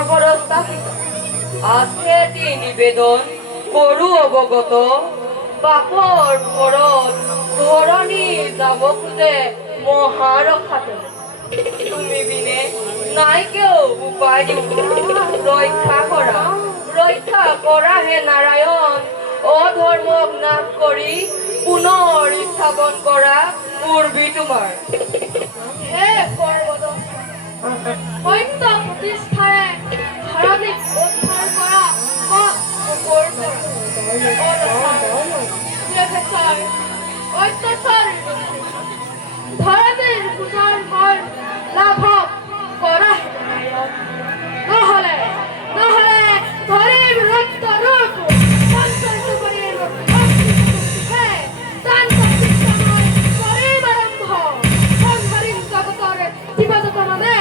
সৰ্বৰস্তা আছে এটি নিবেদন কৰু অবগত বাপৰ ঘৰত ধৰণী যাব খোজে মহাৰখাতে তুমি বিনে নাই কেউ উপায় ৰক্ষা কৰা হে নাৰায়ণ অধৰ্মক নাশ কৰি পুনৰ স্থাপন কৰা পূৰ্বী তোমাৰ হে পৰ্বত সত্য প্ৰতিষ্ঠাৰে ধৰণীক উদ্ধাৰ কৰা অত্যাচাৰ ধৰণীৰ পূজাৰ কৰ লাভক কৰা নহলে ধৰিম ৰক্ত ৰূপ সঞ্চয় কৰিম কৰিম আৰম্ভ সংহাৰিম জগতৰ জীৱ-জগত মানে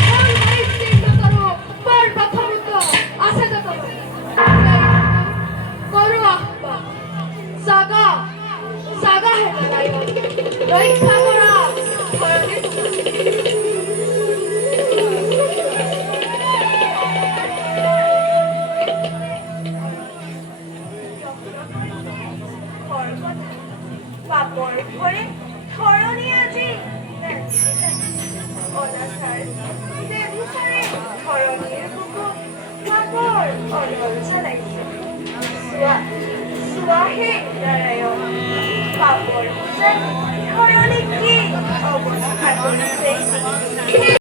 সংহাৰিম চিহ্নতৰো বৰ প্ৰাথমিক আছে যত কৰো আহ্বান জাগা হে নাৰায়ণ ৰক্ষা কৰা ধৰণী পাপৰ ঘৰে ধৰণী আজি অনাচাৰ বেবিচাৰে ধৰণীৰ বুকুত পাপৰ অনল চলাইছে চোৱাহে নাৰায়ণ পাপৰ পূজাত ধৰণীক কি অৱস্থা কৰিছে